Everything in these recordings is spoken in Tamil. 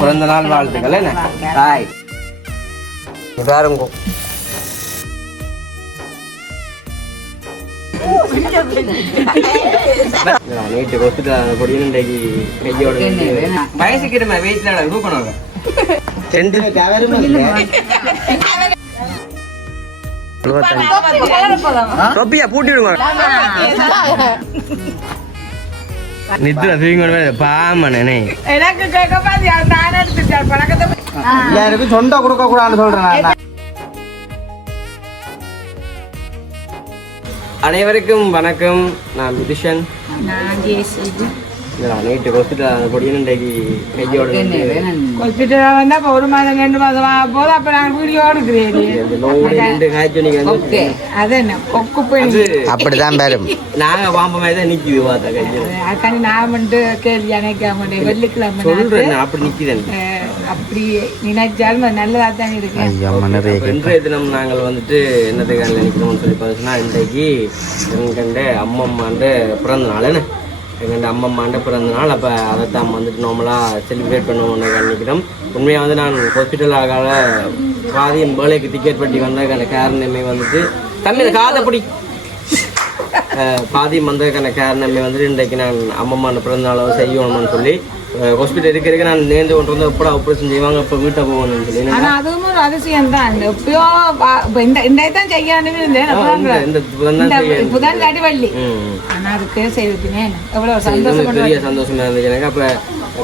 பிறந்த நாள் வாழ்த்துக்கள் என்ன தாய் பாருங்க. நீட்டு ஹாஸ்பிட்டல் பொடியும் இன்றைக்கு கையோட வயசுக்கிட்ட வெயிட்ல கூப்பிடுவாங்க ரொப்பியா பூட்டி விடுங்க. நித்ரா தூங்கி பாமனே எனக்கு கேட்க நான் எடுத்துட்டேன் பழக்கத்தை எல்லாருக்கும் சொண்டை கொடுக்க கூடாதுன்னு சொல்றேன். அனைவருக்கும் வணக்கம். நான் விதிஷன். நைட்டு ஹாஸ்பிட்டல் பொடியும் இன்றைக்கு கையோட ஹாஸ்பிட்டல் வந்தா இப்போ 1 மாதம் 2 மாதம் போதும். அப்ப நான் வீடியோ எடுக்கிறேன். அப்படிதான் பேரும் நாங்க பாம்பு மாதிரி தான் நிக்குது பார்த்தா கையோட. நான் வந்து கேள்வி அணைக்க மாட்டேன். வெள்ளிக்கிழமை சொல்றேன் அப்படி நிக்குதேன். அப்படி நினைச்சாலும் நல்லதா தான் இருக்கு. இன்றைய தினம் நாங்கள் வந்துட்டு என்னதுக்காக நினைக்கணும்னு சொல்லி பார்த்தோம்னா இன்றைக்கு எங்கண்ட அம்மம்மாண்ட பிறந்த நாள். என்ன எங்கள்ட அம்மம்மாண்ட பிறந்த நாள். அப்போ அதைத்தான் வந்துட்டு நார்மலாக செலிப்ரேட் பண்ணுவோம்னு நினைக்கிறோம். உண்மையாக வந்து நான் ஹாஸ்பிட்டலாக பாதியம் வேலைக்கு டிக்கெட் பட்டி வந்ததுக்கான காரணமே வந்துட்டு தமிழ் காதப்படி பாதியம் வந்ததுக்கான காரணமே வந்துட்டு இன்றைக்கு நான் அம்மம்மாண்ட பிறந்த நாளை செய்யணும்னு சொல்லி ஹாஸ்பிட்டல் இருக்க நான் நேர்ந்து கொண்டு வந்து எப்படா ஆப்ரேஷன் செய்வாங்க இப்போ வீட்டை போகணும்னு சொல்லி. ஆனால் அதுவும் ஒரு அதிசயம் தான். எப்பயோ இந்த தான் செய்யணுமே புதன் காட்டி வள்ளி. ஆனால் அதுக்கு செய்துனே எவ்வளோ சந்தோஷம் பெரிய சந்தோஷமா இருந்துச்சு எனக்கு. அப்போ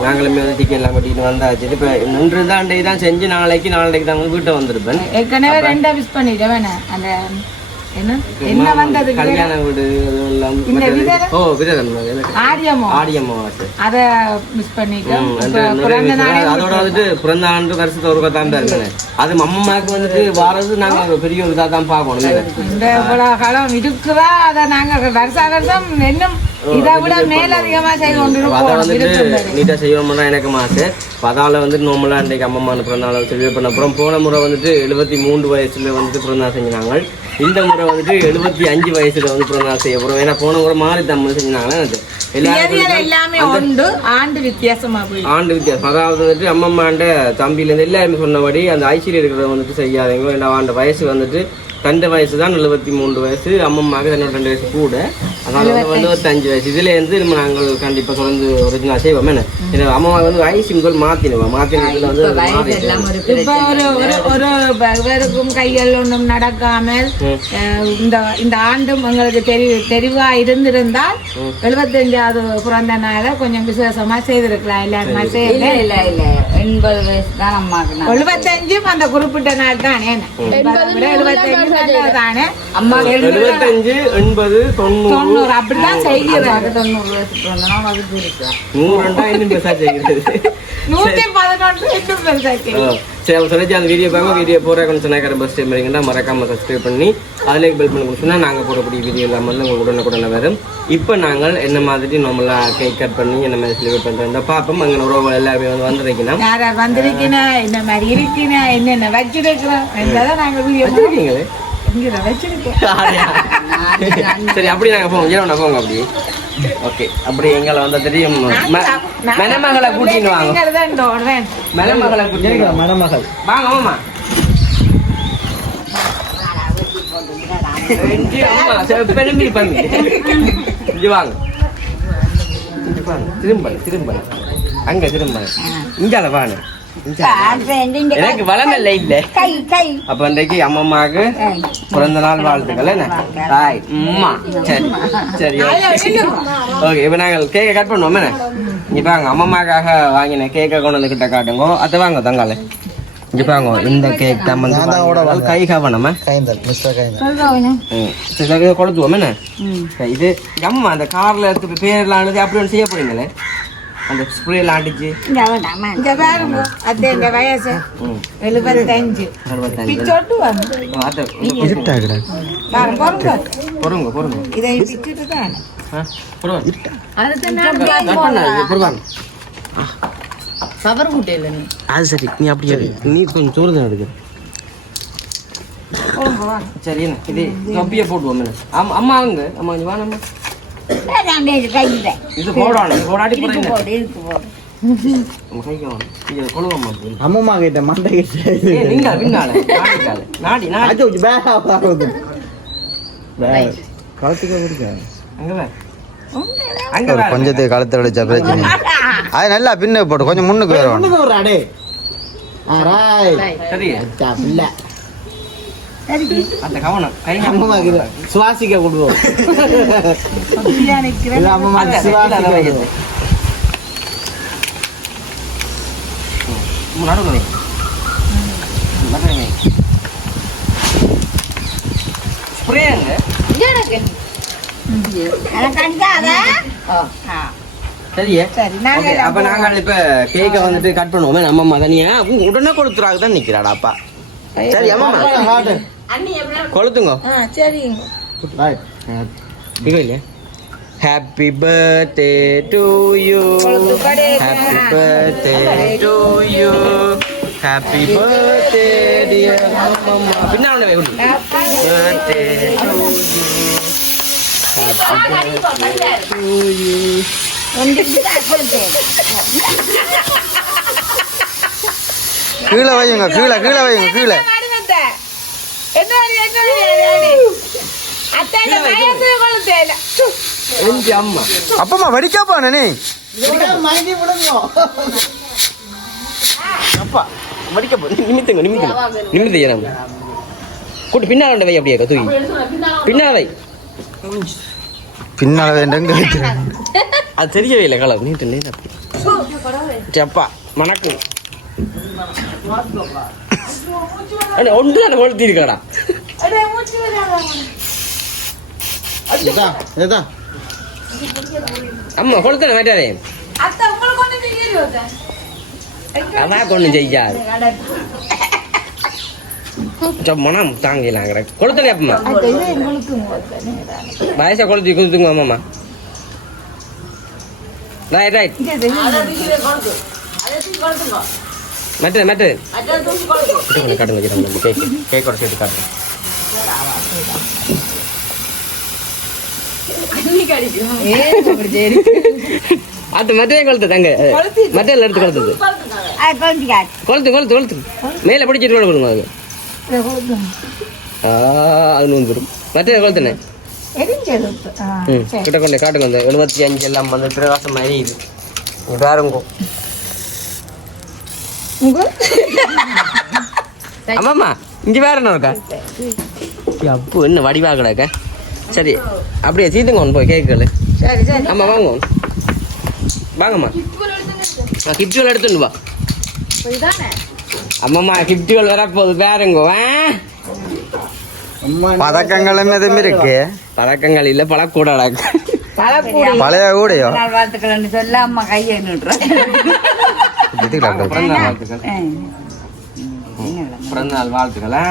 நாங்களுமே வந்து டிக்கெட் எல்லாம் கட்டிட்டு வந்தாச்சு. இப்போ நின்று தான் அன்றைக்கு தான் செஞ்சு நாளைக்கு தான் வந்து வீட்டை வந்திருப்பேன். ஏற்கனவே 2 மிஸ் பண்ணிட்டேன். வேணா அந்த என்ன வந்தது கல்யாண வீடு அத மிஸ் பண்ணிட்டோம். அதோட வந்துட்டு பிறந்த ஆண்டு வருஷத்து ஒரு தான் இருந்தேன். அது அம்மாவுக்கு வந்துட்டு வாரது நாங்க பெரிய இதா தான் பார்க்கணும். இந்த காலம் இருக்குதா அதை நாங்க வருஷம் இன்னும் இதை விட மேலதிகமா செய்து கொண்டிருக்கோம். நீட்டா செய்யணும்னா எனக்கு மாசு. அதால வந்துட்டு நார்மலா இன்றைக்கு அம்மம்மான பிறந்தநாள் செலிப்ரேட் பண்ண அப்புறம் போன முறை வந்துட்டு 73 வயசுல வந்துட்டு பிறந்தநாள் செஞ்சாங்க. இந்த முறை வந்துட்டு 75 வயசுல வந்து பிறந்தநாள் செய்ய போறோம். ஏன்னா போன முறை மாறி தமிழ் செஞ்சாங்க. எல்லாமே ஆண்டு வித்தியாசம். அதாவது வந்துட்டு அம்மம்மாண்ட தம்பியில இருந்து எல்லாருமே சொன்னபடி அந்த ஐசியில் இருக்கிறத வந்துட்டு செய்யாதீங்க. அந்த வயசு வந்துட்டு தண்டை வயசு தான் 73 வயசு. அம்மம்மாவுக்கு 2 வயசு கூட. அதனால வந்து 75 வயசு. இதுல இருந்து நம்ம நாங்கள் கண்டிப்பா தொடர்ந்து ஒரிஜினல் செய்வோம். என்ன அம்மாவுக்கு வந்து ஐசி முதல் மாத்தினதுல வந்து இப்ப ஒரு பேருக்கும் கைகள் ஒன்றும் நடக்காமல் இந்த ஆண்டும் உங்களுக்கு தெரிவா இருந்திருந்தால் 75வது பிறந்த நாள கொஞ்சம் விசேஷமா செய்திருக்கலாம். எல்லாருமா செய்யல. 80 வயசு தான் அம்மாக்கு. 75 அந்த குறிப்பிட்ட நாள் தான். 75 தானே அம்மா 75 80 90 அப்படிதான் செய்கிறாங்க. 90 வயசு பிறந்தனா அதுக்கு இருக்கு 100 இன்னும் மெசேஜ் செய்கிறது 111 சரி. சொல்லி அந்த வீடியோ பார்க்க வீடியோ போகிற கொஞ்சம் சொன்னாக்கிற பஸ் டைம் வரீங்கன்னா மறக்காமல் சப்ஸ்கிரைப் பண்ணி அதிலே பெல் பண்ணி கொடுத்தோன்னா நாங்கள் போடக்கூடிய வீடியோ இல்லாமல் உங்களுக்கு உடனுக்குடனே வரும். இப்போ நாங்கள் என்ன மாதிரி நம்மளாக கேக் கட் பண்ணி என்ன மாதிரி செலிப்ரேட் பண்ணுறோம் பார்ப்போம். அங்கே உறவு எல்லாருமே வந்து வந்திருக்கணும். யார் வந்திருக்கீங்க என்ன மாதிரி இருக்கீங்க என்னென்ன வச்சிருக்கிறோம் என்றதை நாங்கள் வீடியோ வச்சிருக்கீங்களே வச்சிருக்கேன். சரி அப்படி நாங்கள் போவோம். ஏன்னா போங்க அப்படி. ஓகே அப்படி எங்களை வந்து தெரியும். மணமகளை கூட்டின்னு வாங்க. மணமகளை கூட்டின்னு மணமகள் வாங்க மாமா. பெரும்பி பண்ணி இங்கே வாங்க. திரும்ப அங்க திரும்ப இங்கால வாங்க. எனக்கு வளமில்லை இல்ல. அப்ப இன்றைக்கு அம்மம்மாவுக்கு பிறந்த நாள் வாழ்த்துக்கள். என்ன தாய் அம்மா. சரி சரி ஓகே. இப்ப நாங்கள் கேக்கை கட் பண்ணுவோம். என்ன இப்ப வாங்க அம்மம்மாக்காக வாங்கின கேக்கை கொண்டு வந்து கிட்ட காட்டுங்க. அதை வாங்க தங்கால இங்க வாங்க. இந்த கேக் தான் வந்து கை கவனமா கொளுத்துவோம். என்ன இது அம்மா அந்த கார்ல எடுத்து பேர்லாம் எழுதி அப்படி ஒன்று செய்ய போறீங்களே அந்த ஸ்ப்ரே எல்லாம் அடிச்சு வயசு 75 அது சரி. நீ அப்படியே நீ கொஞ்சம் சோறு தான் எடுக்க. சரி என்ன இது கப்பியை போட்டுவோம். அம்மா அங்க அம்மா வா நம்ம இது போடணும் போடாட்டி போடுங்க அம்மா கிட்ட மண்டை நீங்க பின்னால நாடி நாடி கழுத்துக்க கொடுக்க அங்க வே அங்க வே கொஞ்சத்தை கழுத்தை விழிச்சா பிரச்சனை அது நல்லா பின்ன போட்டு கொஞ்சம் முன்னுக்கு வரும் சரி அந்த கவனம் கை அம்மா சுவாசிக்க கொடுவோம் அம்மா சுவாசிக்க நடுவே நடுவே ஸ்ப்ரேங்க சரியே Okay, அப்ப நாங்க இப்ப கேக்க வந்துட்டு கட் பண்ணுவோமே நம்ம மதனியா உடனே கொடுத்துறாங்க தான் நிக்கிறாடா அப்பா சரி அம்மா கொளுத்துங்க சரி இது இல்லையா happy birthday to you happy birthday to you happy birthday dear அம்மா பின்னால birthday to you happy birthday to you கீழே வையுங்க கீழே கீழே வையுங்க கீழே அம்மா அப்பமா வடிக்காப்பா நீ அப்பா மடிக்க போ நிமித்துங்க நிமித்துங்க கூட்டு பின்னால வை அப்படியே தூக்கி பின்னால வை பின்னால வேண்டங்க வைக்கிறேன் அது தெரியவே இல்லை கலர் நீட்டு அப்பா மணக்கு ஒன்று தான் கொளுத்தி இருக்காடா அம்மா கொளுத்தன மாட்டாரே அதான் கொண்டு செய்யாது மனம் தாங்கலாங்கிற கொளுத்தல அப்பமா வயசா கொளுத்தி கொடுத்துங்க அம்மாமா ரைட் ரைட் மற்ற காட்டுங்க கேக்கோட சேர்த்து காட்டுங்க அது மற்றே கொளுத்து தங்க மற்ற எடுத்து கொளுத்துது கொளுத்து மேல பிடிச்சிட்டு கொடுங்க அது அது வந்துடும் மற்ற கொளுத்துனே கிட்ட கொண்டு காட்டுங்க அந்த 75 எல்லாம் வந்து பிரகாசம் மாதிரி இது பாருங்க ஆமாம்மா இங்கே வேற என்ன இருக்கா அப்போ என்ன வடிவாகடாக்க சரி அப்படியே சீத்துங்க ஒன்று போய் கேட்கல ஆமாம் வாங்குவோம் வாங்கம்மா கிப்டுகள் எடுத்துன்னு வா அம்மாம்மா கிப்டுகள் வரப்போகுது பாருங்க பதக்கங்களும் எதுவும் இருக்கு பழக்கங்கள் இல்லை பழக்கூடாடாக்க பழைய கூடையோ வாழ்த்துக்கள் சொல்ல அம்மா கையை பிறந்த நாள் வாழ்த்துக்களா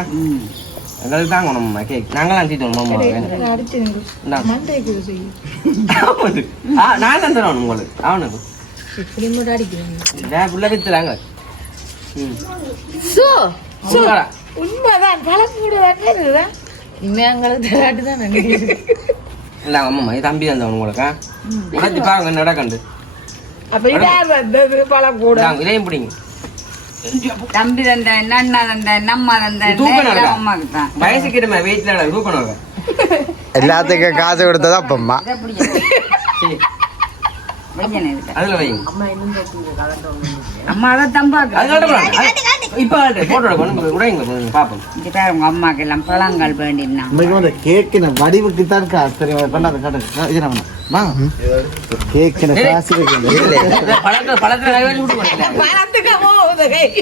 எங்களுக்கு தாங்க நம்ம கேக் நாங்களாம் சீட்டோம் நான் தான் தரோம் உங்களுக்கு அவனுக்கு புள்ள வித்துறாங்க உண்மைதான் கலப்பு வரதான் இனிமேங்களுக்கு தான் இல்லை அம்மா இது தம்பி தான் உங்களுக்கு உடச்சி பாருங்க நடக்கண்டு இதையும் பிடிங்க தம்பி தந்த அண்ணா தந்த நம்ம தந்த அம்மாக்கு தான் வயசுக்கிட்ட வெயிட்ல தூக்கணும் எல்லாத்துக்கும் காசு கொடுத்ததா அப்பம்மா அதுல வைங்க அம்மா தான் தம்பாக்கு இப்ப போட்டோ உடைங்க பாப்போம் உங்க அம்மாக்கு எல்லாம் பழங்கள் வேண்டினா கேக்கின வடிவுக்கு தான் தெரியும் பண்ணாத காட்டு கேக்கின காசு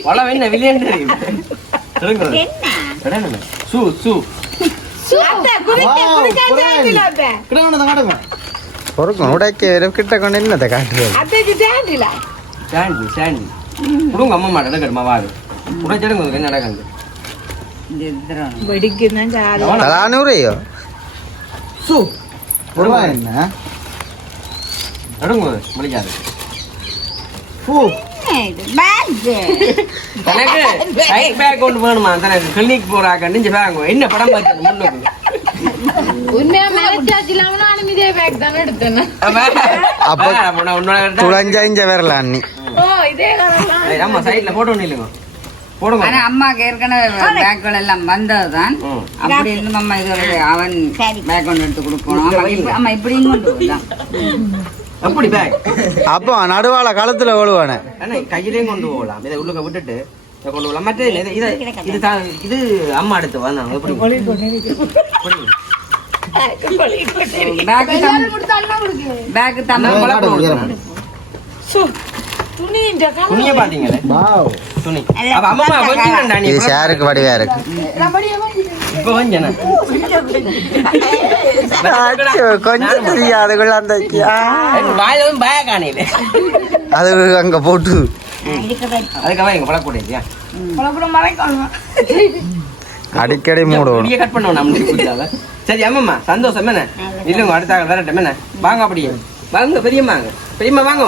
பழம் என்ன விளையாண்டு பொறுக்கும் உடைக்க கிட்ட கொண்டு என்னத்தை காட்டுறது கொடுங்க அம்மா மாட்டேன் எடுக்கணுமா வாரு உடைச்செடுங்க என்ன நடக்கண்டு தலானூறையோ என்ன எடுங்க முடிக்காது எனக்கு பேக் கொண்டு போகணுமா தனக்கு கிளினிக் போறாக்கண்டு பேங்க என்ன படம் பார்த்து முன்னுக்கு உண்மையா மேனேஜ் இல்லாம நானும் இதே பேக் தானே எடுத்தேன். அப்ப துளஞ்சா இஞ்ச வரல அண்ணி. ஓ இதே காரணம். ஆமா சைடுல போட்டோ நில்லுங்க போடுங்க. ஆனா அம்மாக்கு ஏற்கனவே பேக்குகள் எல்லாம் வந்ததுதான். அப்படி இருந்து அம்மா இது அவன் பேக் கொண்டு எடுத்து கொடுக்கணும். அம்மா இப்படியும் கொண்டு போதான் அப்படி பேக் அப்போ நடுவால கழுத்துல ஓடுவானே. ஆனா கையிலேயும் கொண்டு போகலாம். இதை உள்ளுக்க விட்டுட்டு இதை கொண்டு போகலாம். மற்ற இது அம்மா எடுத்து வந்தாங்க. எப்படி பேக்கு தமிழ் துணிய பாத்தீங்களே துணி. அப்ப அம்மா கொஞ்சம் இது ஷேருக்கு வடிவா இருக்கு. இப்ப வஞ்சன கொஞ்சம் தெரியாதுக்குள்ள அந்த வாயிலும் பய காணையில அது அங்க போட்டு அதுக்காக எங்க பழக்கூடாது அடிக்கடி மூடுவோம். கட் பண்ணுவோம் நம்ம. சரி அம்மா சந்தோஷம் என்ன இல்லைங்க அடுத்த வரட்டும் என்ன வாங்க. அப்படியே வாங்க பெரியம்மாங்க பெரியம்மா வாங்க.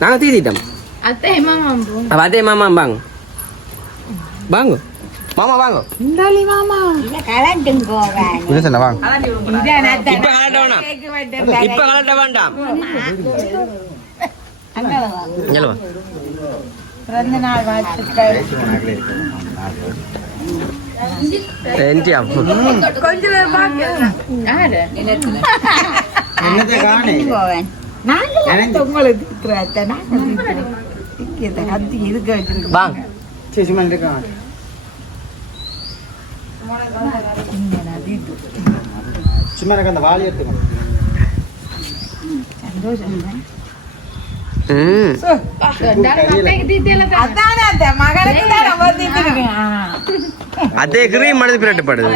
நாங்க தீதிட்டோம். அத்தை மாமா அப்ப அதே மாமா வாங்க வாங்க மாமா வாங்க. இது சொன்ன வாங்க. இப்ப கலட்ட வேணாம். இப்ப கலட்ட வேண்டாம். இங்க பிறந்த நாள் வாழ்த்துக்கள். கொஞ்சம் பேர் பாக்க யாரு என்னத்தை காணே நாங்க உங்களுக்கு திட்டுறேன். இதுக்கு வச்சிருக்கோம் வாங்க. சும்மா இருக்கான். சும்மா இருக்க அந்த வாளி எடுத்துக்கணும். சந்தோஷம். அதே கிரீம் மனது பிரட்டப்படுது.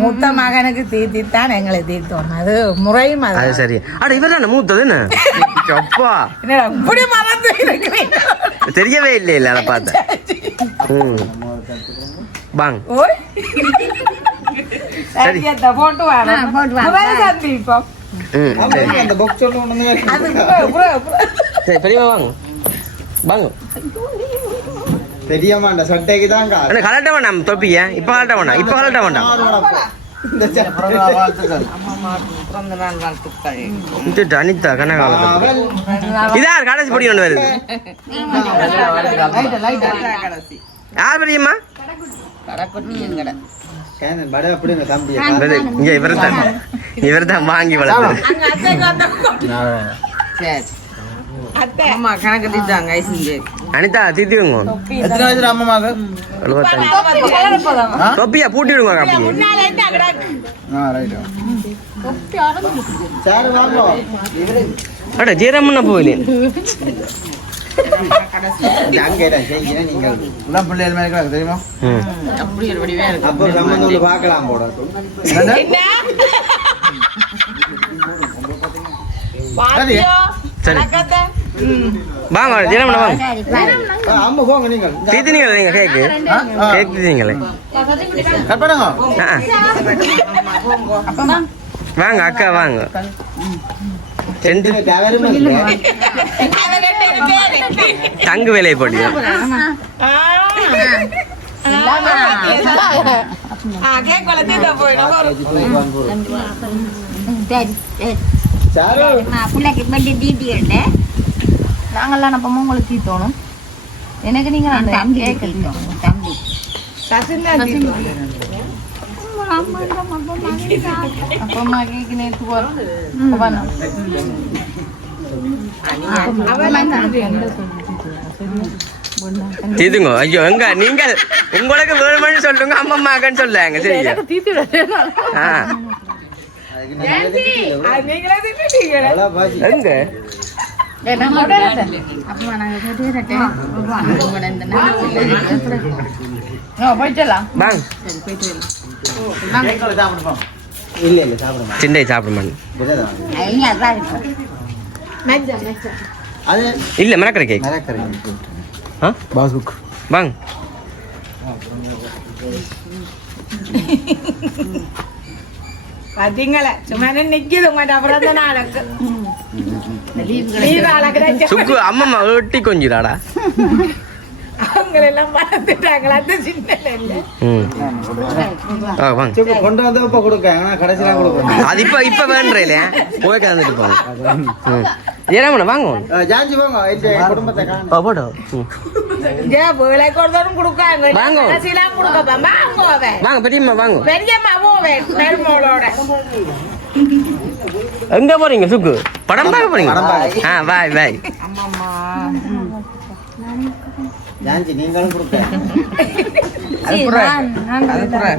மூத்த மகனுக்கு தீர்த்தித்தான் எங்களை தீர்த்தோம். அது முறையும் அது சரி. அட இவர் தானே மூத்தது என்ன அப்பா இப்படி மறந்து தெரியவே இல்லையில அதை பார்த்தேன். வாங்க சரி போட்டு சந்திப்போம். அந்த பாக்ஸ் ஒண்ணு சரி பெரியமா வாங்க வாங்க. தெரியாமாண்ட சொட்டைக்கு தான் கலட்ட வேண்டாம் தொப்பிய. இப்ப கலட்ட வேண்டாம். இப்ப கலட்ட வேண்டாம். அனிதா கனகாலம் இதார் கடைசி பொடி ஒன்று வருது. யார் பெரியம்மா இங்க இவர் தான் வாங்கி வளர்த்து. அனிதா தீத்திடுங்க. எத்தனை வயசு அம்மாவுக்கு? தொப்பியா பூட்டி விடுங்க. அட ஜீரம்னா போயிலே தெரியுமா? அப்போ சம்பந்தம் பார்க்கலாம் போட சரி வாங்க ஜீரம்னா வாங்க. அம்மா போங்க. நீங்கள் தீத்தினீங்களா நீங்க கேக்கு கேக் தீத்தினீங்களே வாங்க அக்கா வாங்க. தங்கு வேலையை போட்டியா நாங்கெல்லாம் நம்ம உங்களுக்கு தீத்தோணும். எனக்கு நீங்க தம்பி அப்பமா கேக்கு நேற்று போறோம். தீதுங்க. ஐயோ எங்க நீங்கள் உங்களுக்கு வேணும்னு சொல்லுங்க. அம்மம்மாக்கன்னு சொல்லுங்க. சரியா எங்க சிண்டை சாப்பிட மாட்டேன். இல்ல மரக்கரை கேக் பாஸ்புக் வாங்க. பாத்தீங்களா சும்மா நிக்குது உங்கள்ட்ட பிறந்த நாளுக்கு. சுக்கு அம்மம்மா வெட்டி கொஞ்சிடாடா. அவங்க எல்லாம் வளர்ந்துட்டாங்களா அந்த சின்ன இல்ல வாங்க கொண்டு வந்து இப்ப கொடுக்க கடைசியில கொடுக்கணும். அது இப்ப வேண்டே இல்லையா போய் கலந்துட்டு போங்க. ஜெயராமண்ணா வாங்க ஜாஞ்சி போங்க இந்த குடும்பத்தை காண. போட்டோ வேலை கொடுத்தாலும் கொடுக்காங்க வாங்க. கடைசிலாம் கொடுக்கப்பா வாங்க வாங்க பெரியம்மா வாங்க. பெரியம்மாவும் மருமகளோட எங்க போறீங்க சுக்கு? படம் பார்க்க போறீங்க? பாய் பாய். ஜாஞ்சி நீங்களும் கொடுக்க.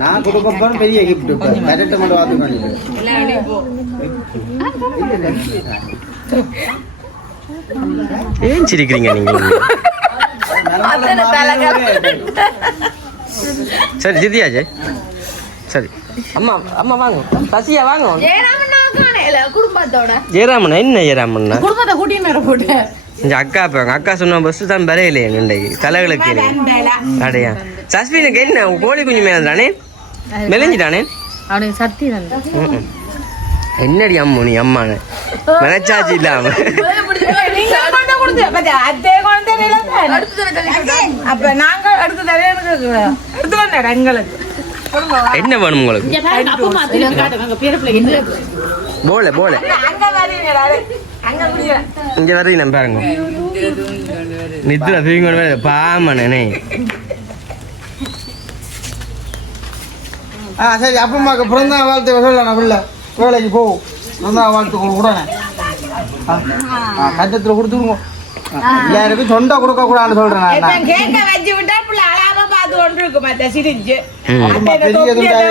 நான் கொடுக்க போற பெரிய கிஃப்ட் பட்ஜெட் மட்டும் வாத்து பண்ணிட்டு. ஏன் சிரிக்கிறீங்க நீங்க? சரி ஜிதியாஜே சரி. அம்மா அம்மா வாங்க. சசியா வாங்க. குடும்பத்தோட ஜெயராமண்ணா என்ன ஜெயராமண்ணா குடும்பத்தை கூட்டின்னு போட்டு இந்த அக்கா பாங்க. அக்கா சொன்ன பஸ் தான் வரையிலே இன்றைக்கு தலைகளுக்கு அடையா. சஸ்வினுக்கு என்ன கோழி குஞ்சு மேலே மெலிஞ்சிட்டானே அவனுக்கு சக்தி வந்து என்னடி அம்மு நீ அம்மானு மனச்சாச்சு இல்லாம அப்ப நாங்க அடுத்து எங்களுக்கு என்ன வேணும் உங்களுக்கு? போல போல இங்க வரையும் நம்ம பாருங்க நித்துல தூங்க பாமனே. சரி அப்பமாக்கு பிறந்த வாழ்த்து சொல்லலாம் புள்ள வேலைக்கு போ. பிறந்த வாழ்த்து கொடுறேன். கட்டத்துல கொடுத்துருங்க. எல்லாருக்கும் சொண்டை கொடுக்க கூடாதுன்னு சொல்றேன். கேக்க வச்சு விட்டா புள்ள அழாம பார்த்து கொண்டு இருக்கு மத்த சிரிஞ்சு பெரிய துண்டாக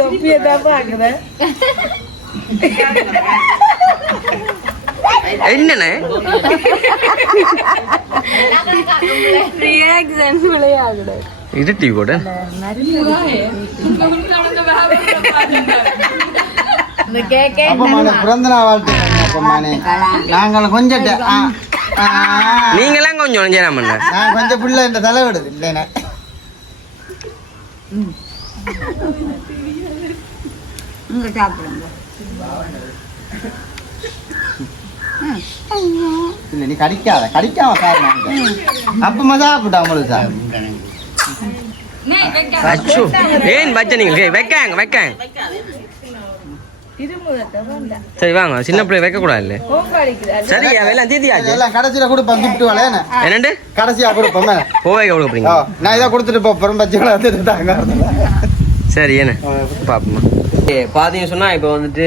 தொப்பியதான் பாக்குது. என்னண்ணே இருட்டி கூட பிறந்த நாள் வாழ்த்து நாங்கள் கொஞ்சம் நீங்களாம் கொஞ்சம் ஜெயராமண்ணா நான் கொஞ்சம் பிள்ளை இந்த தலைவிடுது இல்லைன்னா சாப்பிடுங்க. இல்ல நீ கடிக்காம காரணம் அப்பமா சாப்பிட்டா உங்களுக்கு சார். அச்சோ ஏன் பச்சை நீங்க வைக்காங்க வைக்காங்க. சரி வாங்க சின்ன பிள்ளை வைக்க கூடாது இல்ல. சரி எல்லாம் தீதியாச்சு எல்லாம் கடைசியில கொடுப்பேன் கிஃப்ட் வேலை என்னண்டு கடைசியா கொடுப்போம் போவைக்க கொடுக்க போறீங்க. நான் இதை கொடுத்துட்டு போறேன் பச்சை வந்துட்டாங்க. சரி என்ன பாப்போமா பாத்தீங்க சொன்னா இப்ப வந்துட்டு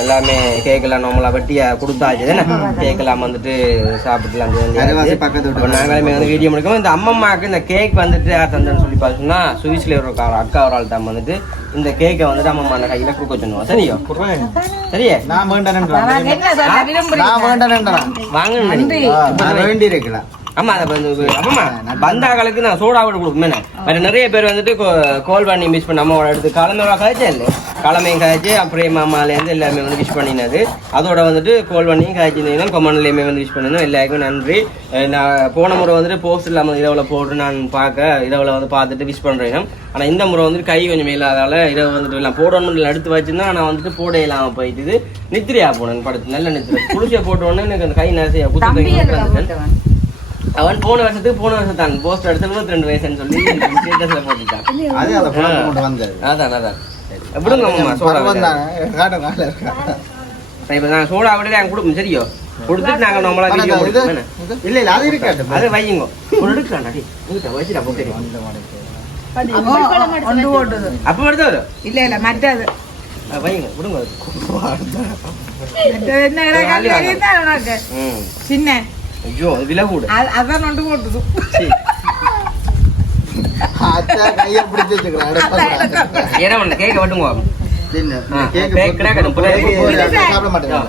எல்லாமே கேக்கெல்லாம் நார்மலா வெட்டியா கொடுத்தாச்சு தானே. கேக்கெல்லாம் வந்துட்டு சாப்பிட்டுலாம் நாங்களுமே வந்து வீடியோ முடிக்கும். இந்த அம்மம்மாக்கு இந்த கேக் வந்துட்டு யார் தந்தேன்னு சொல்லி பார்த்தோம்னா சுவிஸ்ல ஒரு அக்கா ஒரு ஆள் தான் வந்துட்டு இந்த கேக்கை வந்துட்டு அம்மம்மா அந்த கையில கொடுக்க சொன்னோம். சரியா சரியே நான் வேண்டாம் வேண்டி இருக்கலாம். ஆமா அப்பமா பந்தாக்களுக்கு நான் சோடாவோட கொடுப்பேன். வேற நிறைய பேர் வந்துட்டு கோல் பண்ணி மிஸ் பண்ண அம்மாவோட எடுத்து காலமே காய்ச்சா இல்லை காலமையும் காய்ச்சி அப்படியே மாமாலேருந்து எல்லாமே வந்து விஷ் பண்ணினது. அதோட வந்துட்டு கோல் பண்ணியும் காய்ச்சிருந்தீங்கன்னா கொமன்லேயுமே வந்து விஷ் பண்ணினோம். எல்லாருக்கும் நன்றி. நான் போன முறை வந்துட்டு போஸ்ட் இல்லாமல் இரவில் போட்டு நான் இரவில் வந்து பார்த்துட்டு விஷ் பண்ணுறேன். ஆனால் இந்த முறை வந்துட்டு கை கொஞ்சம் இல்லாதால இரவு வந்துட்டு எல்லாம் போடணும்னு எடுத்து வச்சுருந்தா நான் வந்துட்டு போட இல்லாமல் போயிட்டு நித்திரையா போனேன் படுத்து நல்ல நித்திரை குளிச்சா போட்டோன்னு எனக்கு அந்த கை நிறைய குத்து. அவன் போன வருஷத்துக்கு தான் போஸ்ட் எடுத்து 22 வயசுன்னு சொல்லி ஸ்டேட்டஸ்ல போட்டுட்டான். அதான் அதான் எப்படிங்க சோடா இப்ப நான் சோடா விட நாங்க கொடுப்போம். சரியோ கொடுத்துட்டு நாங்க நம்மளா வீடியோ இல்ல இல்ல அது இருக்காது அதை வையுங்க ஒரு எடுக்கலாம்டா வச்சுட்டா போட்டு அப்ப எடுத்து வரும் இல்ல இல்ல மற்றது வையுங்க விடுங்க சின்ன ஐயோ விலை கூட அதான் நொண்டு போட்டுது. கையை பிடிச்சி வச்சுக்கிறேன். கேக்க வட்டுங்க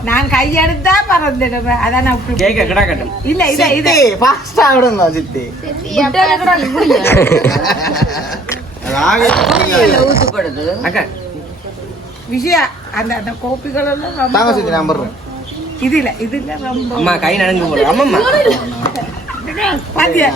நான் கையெடுத்தா பறந்துடுவேன். அதான் கேக்க கிடா கட்டும் இல்ல இத இத ஃபாஸ்டா விடுங்க சித்தி. ஊத்துப்படுது அக்கா விஷயம் அந்த அந்த கோப்பிகள் எல்லாம் தாங்க சித்தி நான் பண்றேன். இதுல ரொம்ப அம்மா கை நடந்து போறோம். அம்மா பாத்தியா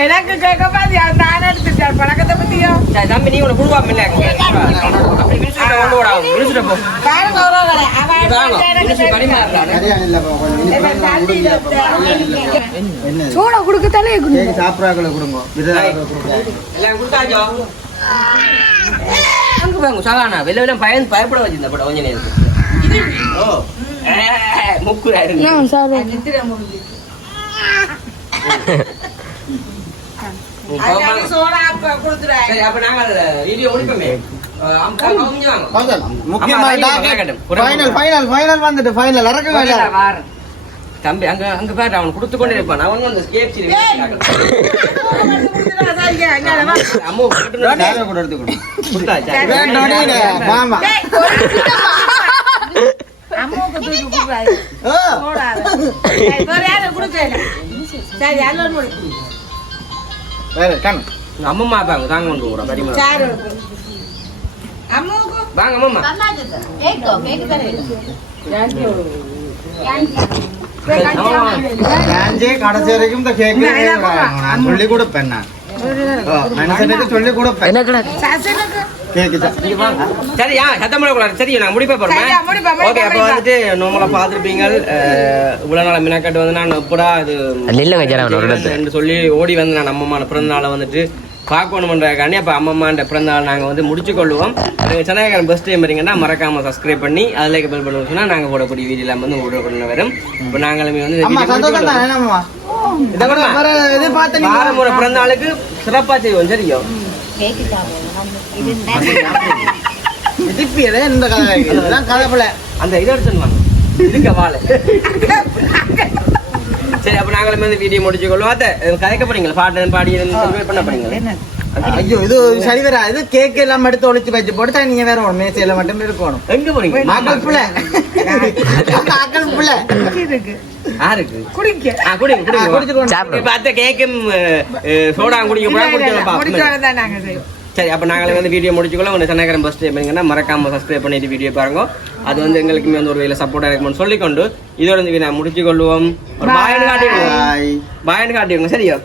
எனக்கு கேட்க பாதி நான் எடுத்துட்டேன் பழக்கத்தை பத்தியோ சரி தம்பி நீ உன குடுவாம இல்ல அப்படி விரிச்சுட்ட கொண்டு ஓடா விரிச்சுட்ட போ பாருங்க ஒருவரே அவன் விரிச்சு பரிமாறலாம் சரியா இல்லப்பா என்ன சூட குடுக்கத்தாலே கேக் சாப்பிட்றாக்களை கொடுங்க எல்லாம் கொடுத்தாச்சோ அங்க பாருங்க சகானா வெளில வெளில பயப்பட வச்சிருந்த படம் கொஞ்ச நேரம் ஓ முக்குறாரு சோடா கொடுத்துறேன் சரி அப்ப நாங்க வீடியோ முடிப்போமே ஃபைனல் வந்துட்டு ஃபைனல் இறக்க வாரம் தம்பி அங்க அங்க பாரு அவன் கொடுத்து கொண்டே இருப்பான் அவன் வந்து ஸ்கேப் சரி அம்மா கூட எடுத்துக்கணும் மாமா அம்மாவுக்கு தூக்கி கொடுக்குறாரு கொடுக்கல சரி அல்ல வேற கண் அம்மம்மா பாங்க தாங்க கொண்டு போறோம் பரிமாற சாரு அம்மாவுக்கு வாங்க அம்மம்மா கடைசி வரைக்கும் இந்த கேக் நான் சொல்லி கொடுப்பேன் நான் மனுஷனுக்கு சொல்லி கொடுப்பேன் கேக்கு சரியா சத்தம் போடக்கூடாது சரி நான் முடிப்ப சரியா, முடிப்பேன், போறேன் ஓகே அப்ப முடிப்பேன். வந்துட்டு நம்மள பாத்துருப்பீங்க இவ்வளவு நாள் மினக்கட்டு வந்து நான் எப்படா அது என்று சொல்லி ஓடி வந்து நான் அம்மம்மான பிறந்த நாளை வந்துட்டு பார்க்கணுமன்றக்காண்டி அப்போ அம்மம்மாண்ட பிறந்த நாள் நாங்கள் வந்து முடிச்சு கொள்வோம் சென்னைக்காரன் பஸ் டைம் வரீங்கன்னா மறக்காம சப்ஸ்கிரைப் பண்ணி அதில் பெல் பண்ண சொன்னா நாங்கள் போடக்கூடிய வீடியோலாம் வந்து உடனே வரும் இப்போ நாங்களுமே வந்து அம்மா சந்தோஷம் தான் என்னம்மா இது பார்த்து முறை பிறந்த நாளுக்கு சிறப்பா செய்வோம் சரியோ திருப்பியதே இந்த கதை இதுதான் கதை போல அந்த இதை எடுத்துன்னு இதுங்க வாழை சரி அப்ப நாங்களும் வந்து வீடியோ முடிச்சு கொள்வோம் அத்தை கதைக்க போறீங்களா பாட்டு பாடி பண்ண போறீங்களா ஐயோ இது சரி வரா இது கேக் எல்லாம் எடுத்து ஒளிச்சு வச்சு போட்டு நீங்க வேற ஒரு மேசையில மட்டும் இருக்கணும் எங்க போறீங்க ஆக்கள் புள்ள ஆக்கள் புள்ள யாருக்கு குடிக்க குடிங்க இப்ப அத்தை கேக்கும் சோடா குடிக்க போறா குடிக்கலாம் முடிச்சோட நாங்க செய்வோம் சரி அப்போ நாங்களே வந்து வீடியோ முடிச்சுக்கொள்ள உங்கள் சென்னைக்காரன் பஸ் பண்ணீங்கன்னா மறக்காம சப்ஸ்கிரைப் பண்ணிட்டு வீடியோ பாருங்க அது வந்து எங்களுக்குமே வந்து ஒரு வேலை சப்போர்ட்டாக இருக்கும்னு சொல்லிக்கொண்டு இதோட வந்து நான் முடிச்சு கொள்வோம் ஒரு பாயன்னு காட்டிடுவோம் பாயன்னு காட்டிடுவோங்க சரியா